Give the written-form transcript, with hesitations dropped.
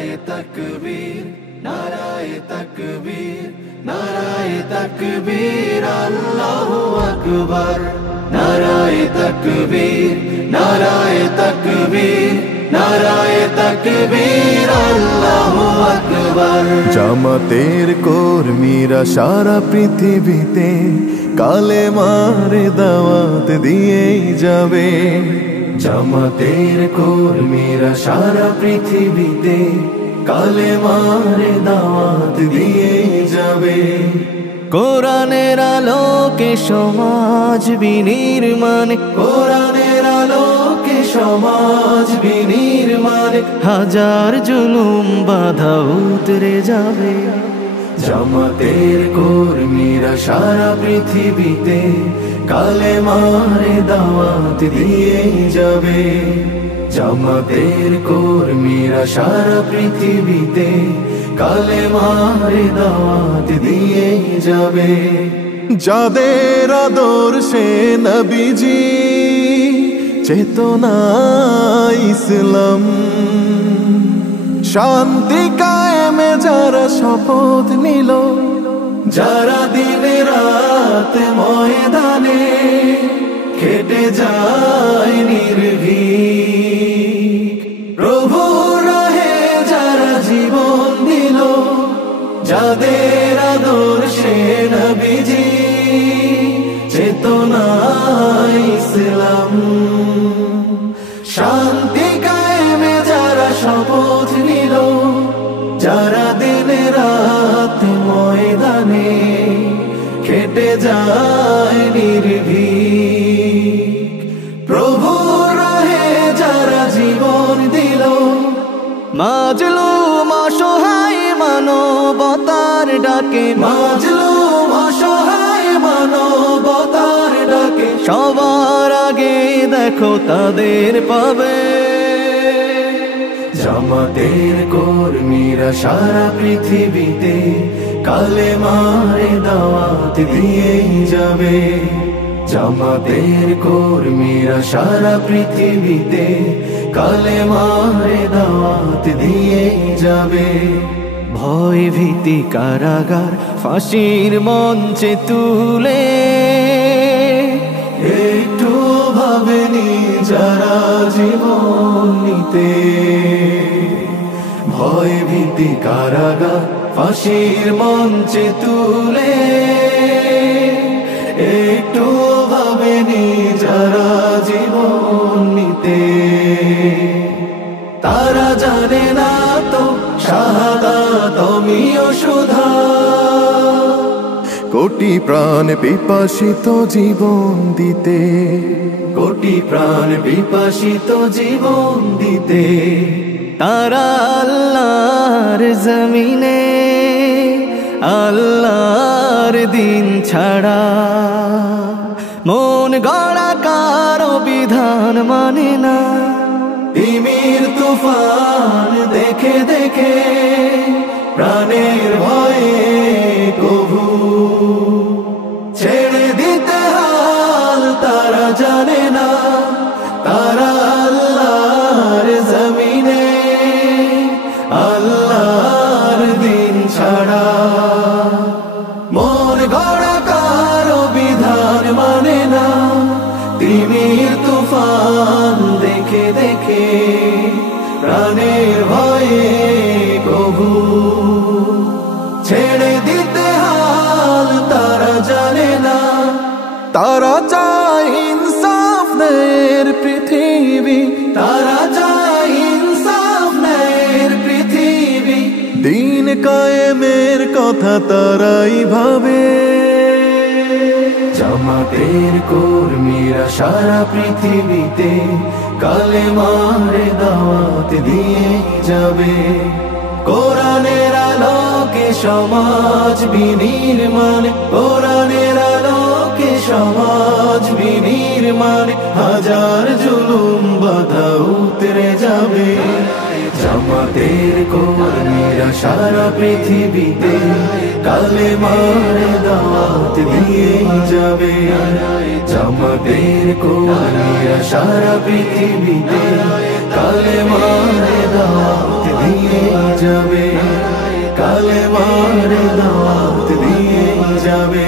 নারায়ে তাকবীর, নারায়ে তাকবীর, নারায়ে তাকবীর, আল্লাহু আকবার। নারায়ে তাকবীর, নারায়ে তাকবীর, নারায়ে তাকবীর, আল্লাহু আকবার। জামাতের কর্মীরা সারা পৃথিবীতে কালেমার দাওয়াত দিয়েই যাবে। জামাতের কর্মীরা সারা পৃথিবীতে কালেমার দাওয়াত দিয়েই যাবে। কোরআনের আলোকে সমাজ বিনির্মাণ, কোরআনের আলোকে সমাজ বিনির্মাণ, হাজার জুলুম বাধা উতরে যাবে। জামাতের কর্মীরা সারা পৃথিবীতে কালেমার দাওয়াত দিয়েই যাবে। জামাতের কর্মীরা সারা পৃথিবীতে কালেমার দাওয়াত দিয়েই যাবে। যাদের আদর্শে নবীজি চেতনা ইসলাম, শান্তি কায়েমে যারা শপথ নিল, যারা দিনে রাত ময়দানে খেটে যায় নির্ভীক, প্রভু রাহে যারা জীবন দিল, যাদের আদর্শে নবীজি চেতনা ইসলাম, শান্তি কায়েমে যারা শপথ নিল, যারা দিনে রাত ময়দানে খেটে যায় নির্ভীক, প্রভু রাহে যারা জীবন দিল, মাজলুম অসহায় মানবতার ডাকে, মাজলুম অসহায় মানবতার ডাকে, সবার আগে দেখো তাদের পাবে। জামাতের কর্মীরা সারা পৃথিবীতে কালেমার দাওয়াত দিয়েই যাবে। জামাতের কর্মীরা সারা পৃথিবীতে কালেমার দাওয়াত দিয়েই যাবে। ভয় ভীতি কারাগার ফাঁসির মঞ্চে তুলে, একটু ভাবেনি যারা জীবন নিতে, ভয় ভীতি কারাগার ফাঁসির মঞ্চে তুলে, একটু ভাবেনি যারা জীবন নিতে। তারা জানে না তো শাহাদাত অমিয় সুধা, কোটি প্রাণ পিপাসিত জীবন দিতে, কোটি প্রাণ বিপাসিত জীবন দিতে। তারা আল্লাহর জমিনে আল্লাহর দিন ছাড়া মন গড়া কারো বিধান মানে না। তিমির তুফান দেখে দেখে প্রাণের ভয়ে কভু ছেড়ে দিতে হাল তারা জানে না। তারা আল্লাহর জমিনে আল্লাহর দিন ছাড়া মন গড়া কারো বিধান মানে না। তিমির তুফান দেখে দেখে প্রাণের ভয়ে কভু ছেড়ে দিতে হাল তারা জানে না। তারা চায় ইনসাফ ন্যায়ের পৃথিবী, তারা চায় ইনসাফ ন্যায়ের পৃথিবী, দিন কায়েমের কথা তারাই ভাবে। জামাতের কর্মীরা সারা পৃথিবীতে কালেমার দাওয়াত দিয়ে যাবে। কোরআনের আলোকে সমাজ বিনির্মাণ, কোরআনের আলোকে সমাজ বিনির্মাণ, হাজার জুলুম বাধা উতরে যাবে। জামাতের কর্মীরা সারা পৃথিবীতে কালেমার দাওয়াত দিয়ে যাবে। জামাতের কর্মীরা সারা পৃথিবীতে কালেমার দাওয়াত দিয়ে যাবে, কালেমার দাওয়াত দিয়ে যাবে।